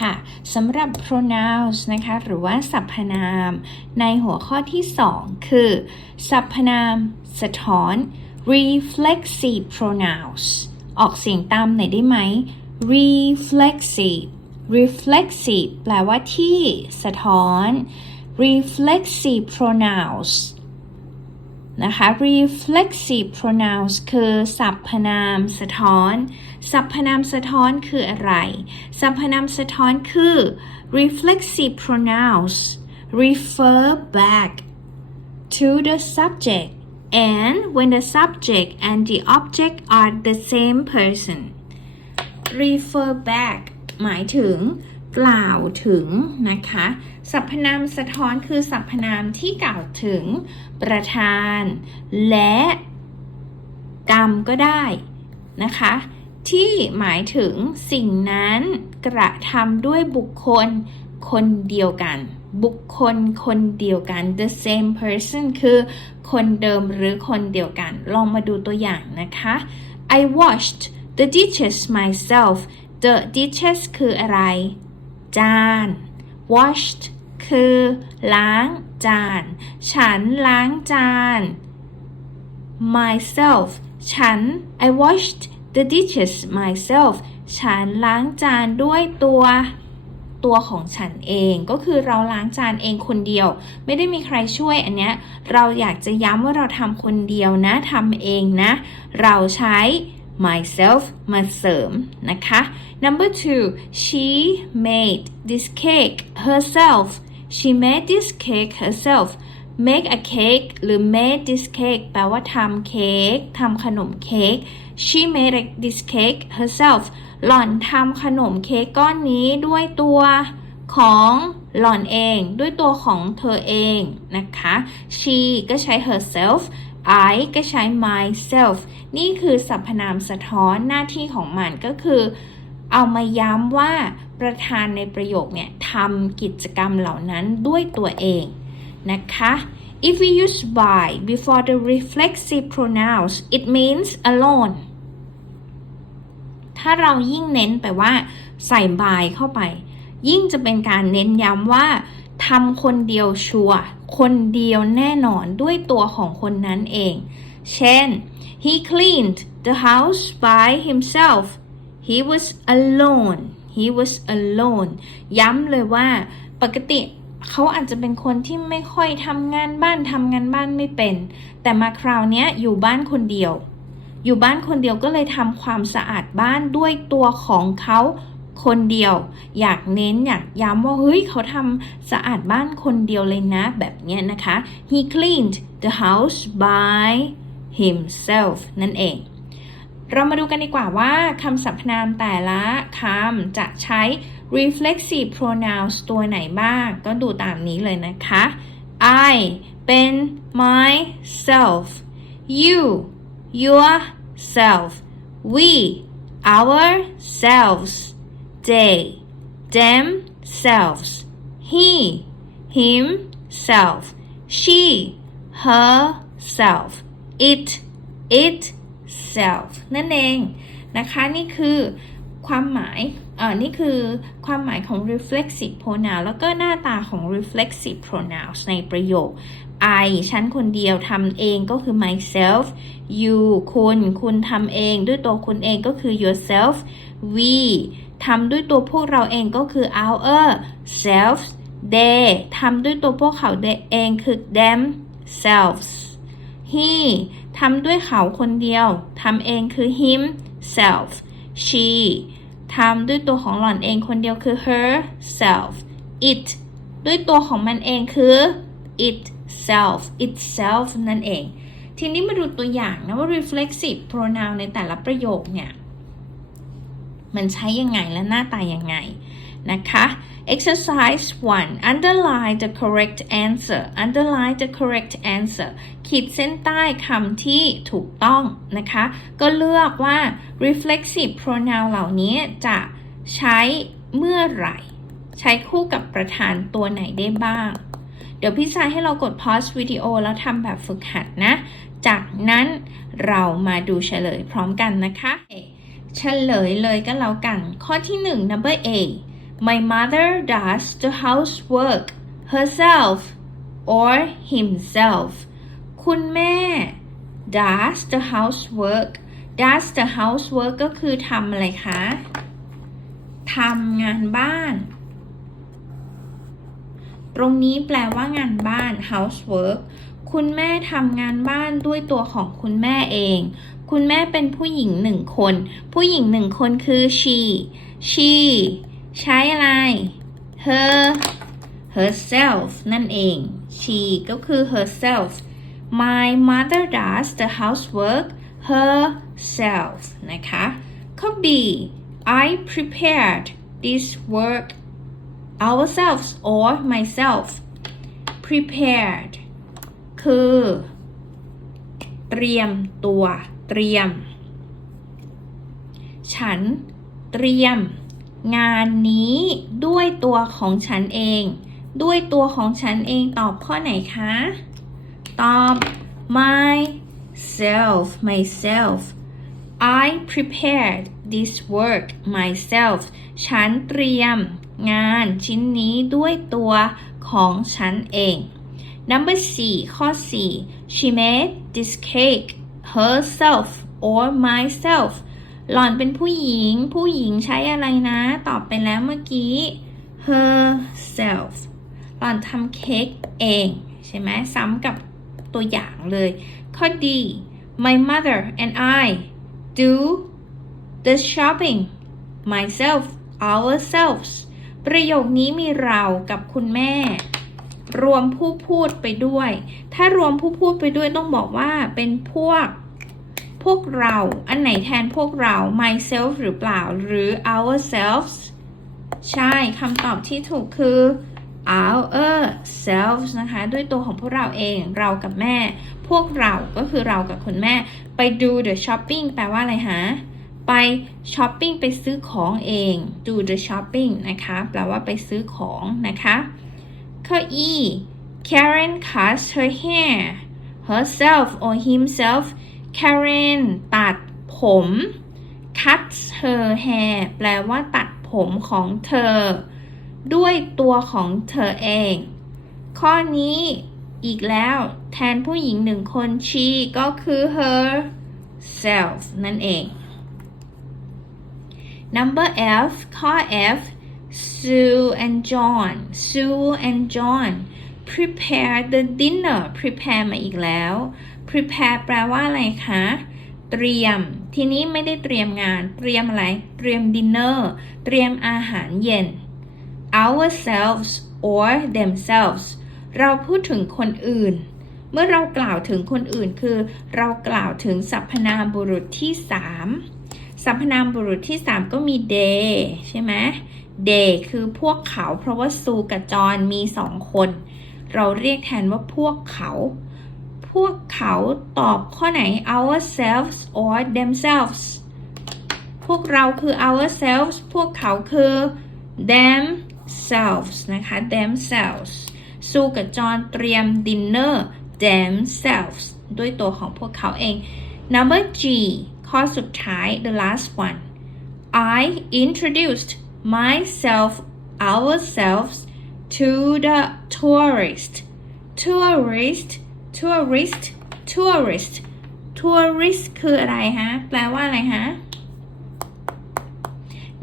ค่ะสำหรับ pronouns นะคะหรือว่าสรรพนาม ในหัวข้อที่ 2 คือ สรรพนาม สะท้อน reflexive pronouns ออกเสียงตามหน่อยได้ไหม reflexive reflexive แปลว่าที่ สะท้อน reflexive pronouns นะคะ reflexive pronouns คือสรรพนาม สะท้อน สรรพนามสะท้อนคืออะไร สรรพนามสะท้อนคือ reflexive pronouns refer back to the subject and when the subject and the object are the same person refer back หมายถึงกล่าวถึงนะคะ สรรพนามสะท้อนคือสรรพนามที่กล่าวถึงประธาน และกรรมก็ได้นะคะ ที่หมายถึงสิ่งนั้นกระทำด้วยบุคคลคนเดียวกัน บุคคลคนเดียวกัน the same person คือคนเดิมหรือคนเดียวกัน ลองมาดูตัวอย่างนะคะ I washed the dishes myself the dishes คืออะไร จาน washed คือล้างจาน ฉันล้างจาน myself ฉัน I washed the dishes myself ฉันล้างจานด้วยตัวตัวของฉันเองก็คือเราล้างจานเองคนเดียว ไม่ได้มีใครช่วยอันเนี้ยเราอยากจะย้ำว่าเราทำคนเดียวนะทำเองนะ เราใช้ myself มาเสริมนะคะ number two she made this cake herself she made this cake herself make a cake หรือ made this cake แปลว่าทำเค้กทำขนมเค้ก she made this cake herself หล่อนทำขนมเค้กก้อนนี้ด้วยตัวของหล่อนเองด้วยตัวของเธอเองนะคะ she ก็ใช้ herself I ก็ใช้ myself นี่คือสรรพนามสะท้อนหน้าที่ของมันก็คือ เอามาย้ำว่าประธานในประโยคเนี่ยทำกิจกรรมเหล่านั้นด้วยตัวเอง นะคะ If we use by before the reflexive pronouns it means alone ถ้าเรายิ่งเน้นไปว่าใส่ by เข้าไป ยิ่งจะเป็นการเน้นย้ำว่าทำคนเดียวชัวคนเดียวแน่นอนด้วยตัวของคนนั้นเอง เช่น he cleaned the house by himself he was alone he was alone ย้ำเลยว่าปกติ เขาอาจจะเป็นคนที่ไม่ค่อยทำงานบ้านทำงานบ้านไม่เป็น แต่มาคราวนี้อยู่บ้านคนเดียว อยู่บ้านคนเดียวก็เลยทำความสะอาดบ้านด้วยตัวของเขาคนเดียว อยากเน้นอยากย้ำว่าเฮ้ยเขาทำสะอาดบ้านคนเดียวเลยนะ แบบนี้นะคะ he cleaned the house by himself นั่นเอง เรามาดูกันดีกว่าว่าคำสรรพนามแต่ละคำจะใช้ reflexive pronouns ตัวไหนบ้างก็ดูตามนี้เลยนะคะ I เป็น myself you yourself we ourselves they themselves he himself she herself it itself นั่นเองนะคะ นี่คือความหมาย นี่คือความหมายของ reflexive pronoun แล้วก็หน้าตาของ reflexive pronouns ในประโยค I ฉันคนเดียวทำเองก็คือ myself you คุณคุณทำเองด้วยตัวคุณเองก็คือ yourself we ทำด้วยตัวพวกเราเองก็คือ our selves they ทำด้วยตัวพวกเขาเองคือ themselves he ทำด้วยเขาคนเดียวทำเองคือ himself she ทำด้วยตัวของหล่อนเองคนเดียวคือ herself it ด้วยตัวของมันเองคือ itself itself นั่นเอง ทีนี้มาดูตัวอย่างนะว่า reflexive pronoun ในแต่ละประโยคเนี่ย มันใช้ยังไงและหน้าตายังไง นะคะ exercise 1 underline the correct answer underline the correct answer ขีดเส้นใต้คำที่ถูกต้องนะคะ ก็เลือกว่า reflexive pronoun เหล่านี้จะใช้เมื่อไหร่ ใช้คู่กับประธานตัวไหนได้บ้าง เดี๋ยวพี่ชายให้เรากด pause วิดีโอแล้วทำแบบฝึกหัดนะ จากนั้นเรามาดูเฉลยพร้อมกันนะคะ เฉลยเลยก็แล้วกัน ข้อที่ 1 number A my mother does the housework herself or himself คุณแม่ does the housework does the housework ก็คือทำอะไรคะ ทำงานบ้าน ตรงนี้แปลว่างานบ้าน housework คุณแม่ทำงานบ้านด้วยตัวของคุณแม่เอง คุณแม่เป็นผู้หญิงหนึ่งคน ผู้หญิงหนึ่งคนคือ she she ใช้อะไร her herself นั่นเอง she ก็คือ herself my mother does the housework herself นะคะข้อ B I prepared this work ourselves or myself prepared คือ เตรียมตัว เตรียม ฉัน เตรียม งานนี้ด้วยตัวของฉันเอง ด้วยตัวของฉันเองตอบข้อไหนคะ ตอบ myself myself I prepared this work myself ฉันเตรียมงานชิ้นนี้ด้วยตัวของฉันเอง Number 4 ข้อ 4 she made this cake herself or myself หล่อนเป็นผู้หญิง ผู้หญิงใช้อะไรนะ ตอบไปแล้วเมื่อกี้ herself หล่อนทำเค้กเอง ใช่ไหมซ้ำกับตัวอย่างเลย ข้อดี my mother and I do the shopping myself ourselves ประโยคนี้มีเรากับคุณแม่ รวมผู้พูดไปด้วย ถ้ารวมผู้พูดไปด้วยต้องบอกว่าเป็นพวก พวกเรา อันไหนแทนพวกเรา myself หรือเปล่า หรือ ourselves ใช่คำตอบที่ถูกคือ ourselves นะคะ ด้วยตัวของพวกเราเอง เรากับแม่ พวกเราก็คือเรากับคุณแม่ ไปดู the shopping แปลว่าอะไรฮะ ไปช้อปปิ้งไปซื้อของเอง do the shopping นะคะ แปลว่าไปซื้อของนะคะข้อ E Karen cuts her hair herself or himself Karen ตัดผม cuts her hair แปลว่าตัดผมของเธอ ด้วยตัวของเธอเอง ข้อนี้อีกแล้วแทนผู้หญิงหนึ่งคน she ก็คือ herself นั่นเอง Number F ข้อ F Sue and John Sue and John prepare the dinner prepare มาอีกแล้ว prepare แปลว่าอะไรคะ เตรียม ทีนี้ไม่ได้เตรียมงาน เตรียมอะไร เตรียม dinner เตรียมอาหารเย็น ourselves or themselves เราพูดถึงคนอื่น เมื่อเรากล่าวถึงคนอื่นคือ เรากล่าวถึงสรรพนามบุรุษที่ 3สรรพนามบุรุษที่ 3 ก็มี they ใช่ไหม they คือพวกเขา เพราะว่าซูกับจอนมีสองคน เราเรียกแทนว่าพวกเขา พวกเขาตอบข้อไหน ourselves or themselves พวกเราคือ ourselves พวกเขาคือ themselves นะคะ themselves ซูกับจอนเตรียม dinner themselves ด้วยตัวของพวกเขาเอง number G ข้อสุดท้าย the last one I introduced myself ourselves to the tourist tourist tourist tourist tourist คืออะไรฮะ แปลว่าอะไรฮะ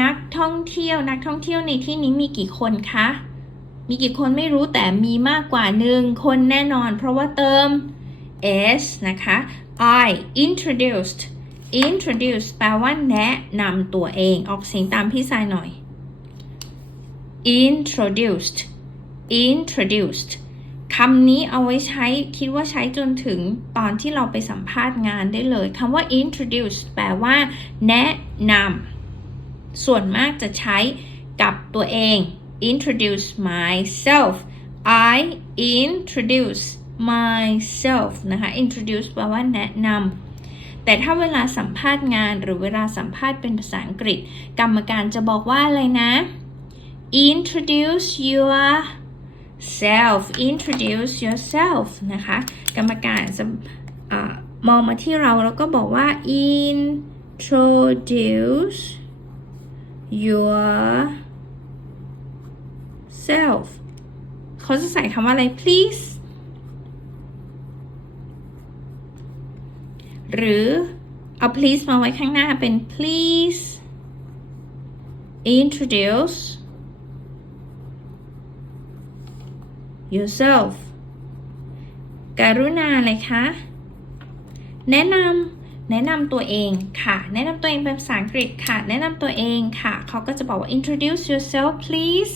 นักท่องเที่ยว นักท่องเที่ยวในที่นี้มีกี่คนคะ มีกี่คนไม่รู้แต่มีมากกว่าหนึ่งคนแน่นอน เพราะว่าเติม s นะคะ I introduced introduce แปลว่าแนะนำตัวเอง ออกเสียงตามพี่สายหน่อย introduced introduced คำนี้เอาไว้ใช้คิดว่าใช้จนถึงตอนที่เราไปสัมภาษณ์งานได้เลยคำว่า introduce แปลว่า แนะนำส่วนมากจะใช้กับตัวเอง introduce myself I introduce myself นะคะ introduce แปลว่าแนะนำแต่ถ้าเวลาสัมภาษณ์งานหรือเวลาสัมภาษณ์เป็นภาษาอังกฤษ กรรมการจะบอกว่าอะไรนะ introduce your self introduce yourself นะคะ กรรมการจะมองมาที่เราแล้วก็บอกว่า introduce yourself เขาจะใส่คำว่าอะไร please หรือเอา please มาไว้ข้างหน้าเป็น please introduce yourself กรุณาเลยคะ แนะนำแนะนำตัวเองค่ะ แนะนำตัวเองเป็นภาษาอังกฤษค่ะ แนะนำตัวเองค่ะ เขาก็จะบอกว่า introduce yourself please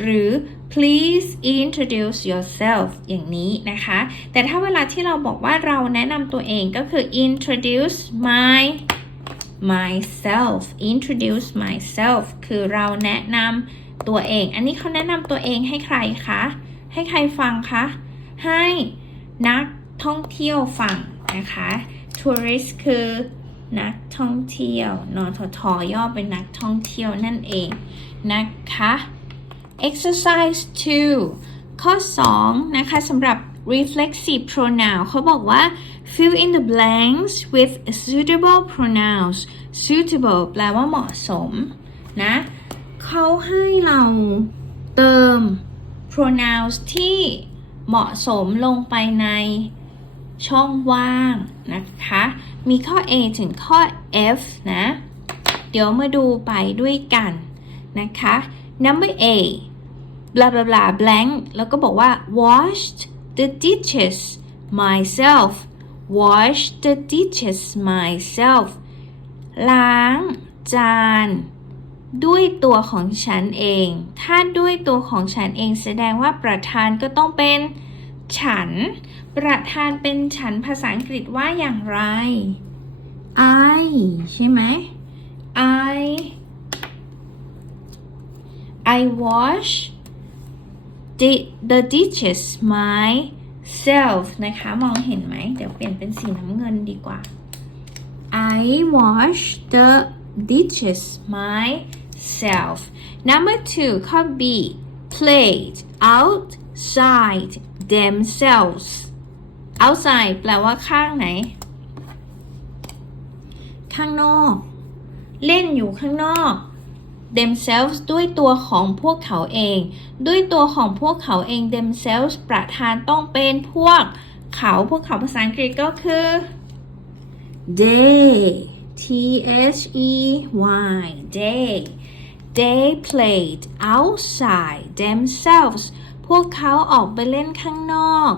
หรือ please introduce yourself อย่างนี้นะคะ แต่ถ้าเวลาที่เราบอกว่าเราแนะนำตัวเองก็คือ introduce my myself introduce myself คือเราแนะนำตัวเอง อันนี้เขาแนะนำตัวเองให้ใครคะ ให้ใครฟังคะ ให้นักท่องเที่ยวฟังนะคะ tourist คือนักท่องเที่ยวนททย่อเป็นนักท่องเที่ยวนั่นเองนะคะ exercise 2 ข้อ 2 นะคะสำหรับ reflexive pronoun เขาบอกว่า fill in the blanks with suitable pronouns suitable แปลว่าเหมาะสมนะเขาให้เราเติม pronouns ที่เหมาะสมลงไปในช่องว่างนะคะ มีข้อ A ถึงข้อ F นะ เดี๋ยวมาดูไปด้วยกันนะคะ number A blah blah blah blank แล้วก็บอกว่า washed the dishes myself washed the dishes myself ล้างจาน ด้วยตัวของฉันเอง ถ้าด้วยตัวของฉันเองแสดงว่าประธานก็ต้องเป็นฉัน ประธานเป็นฉันภาษาอังกฤษว่าอย่างไร I ใช่ไหม I I wash the the dishes myself นะคะ มองเห็นไหม เดี๋ยวเปลี่ยนเป็นสีน้ำเงินดีกว่า I wash the dishes myself self number two ข้อ B played outside themselves outside แปลว่าข้างไหน ข้างนอก เล่นอยู่ข้างนอก themselves ด้วยตัวของพวกเขาเอง ด้วยตัวของพวกเขาเอง themselves ประธานต้องเป็นพวกเขาพวกเขาภาษาอังกฤษก็คือ they T H E Y they they played outside themselves พวกเขาออกไปเล่นข้างนอก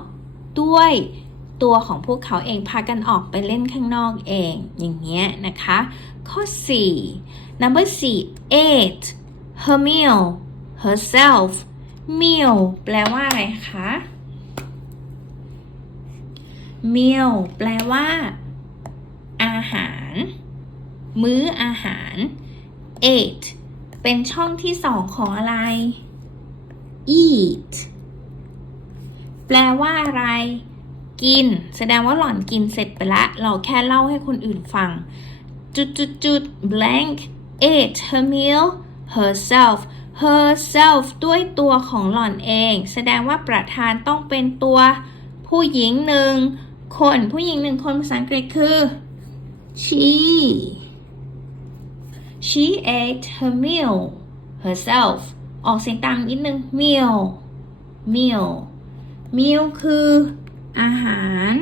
ด้วยตัวของพวกเขาเองพากันออกไปเล่นข้างนอกเอง อย่างเงี้ยนะคะ ข้อ 4 number 4 ate her meal herself meal แปลว่าอะไรคะ meal แปลว่า อาหาร มื้ออาหาร ate เป็นช่องที่สองของอะไร eat แปลว่าอะไร กิน แสดงว่าหล่อนกินเสร็จไปละเราแค่เล่าให้คนอื่นฟัง จุดจุดจุด blank ate her meal herself herself ด้วยตัวของหล่อนเอง แสดงว่าประธานต้องเป็นตัว ผู้หญิงหนึ่งคน ผู้หญิงหนึ่งคนภาษาอังกฤษคือ she she ate her meal herself ออกเสียงตามนิดนึง meal meal meal คืออาหาร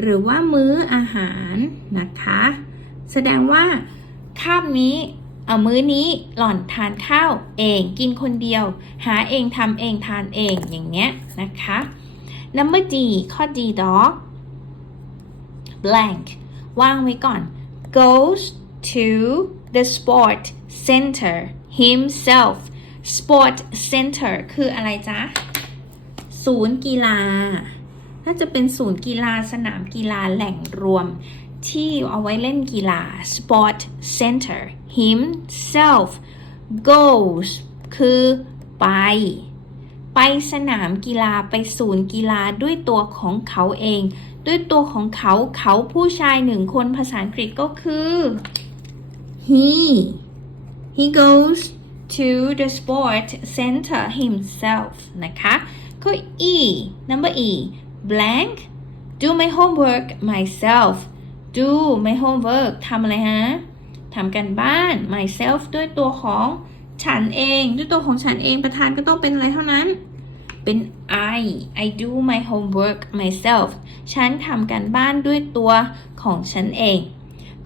หรือว่ามื้ออาหารนะคะ แสดงว่าคาบนี้เอามื้อนี้หล่อนทานข้าวเองกินคนเดียว หาเองทำเองทานเองอย่างเงี้ยนะคะ number D ข้อ D dog blank ว่างไว้ก่อน goes to the sport center himself sport center คืออะไรจ๊ะ ศูนย์กีฬา น่าจะเป็นศูนย์กีฬาสนามกีฬาแหล่งรวม ที่เอาไว้เล่นกีฬา sport center himself goes คือไป ไปสนามกีฬาไปศูนย์กีฬาด้วยตัวของเขาเอง ด้วยตัวของเขาเขาผู้ชายหนึ่งคนภาษาอังกฤษก็คือ he he goes to the sport center himself นะคะข้อ E number E blank do my homework myself do my homework ทำอะไรฮะทำกันบ้าน myself ด้วยตัวของฉันเอง ด้วยตัวของฉันเองประธานก็ต้องเป็นอะไรเท่านั้น เป็น I I do my homework myself ฉันทำการบ้านด้วยตัวของฉันเอง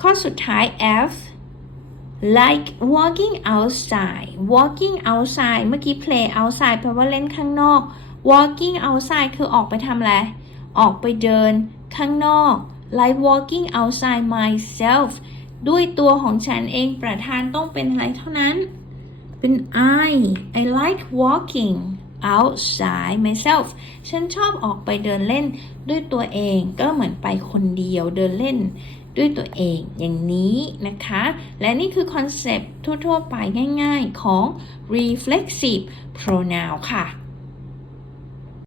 ข้อสุดท้าย F like walking outside walking outside เมื่อกี้ play outside แปลว่าเล่นข้างนอก walking outside คือออกไปทำอะไร ออกไปเดินข้างนอก like walking outside myself ด้วยตัวของฉันเองประธานต้องเป็นอะไรเท่านั้น เป็น I I like walking outside myself ฉันชอบออกไปเดินเล่นด้วยตัวเองก็เหมือนไปคนเดียวเดินเล่น ด้วยตัวเองอย่างนี้นะคะ และนี่คือคอนเซปต์ทั่ว ๆ ไปง่าย ๆของ reflexive pronoun ค่ะ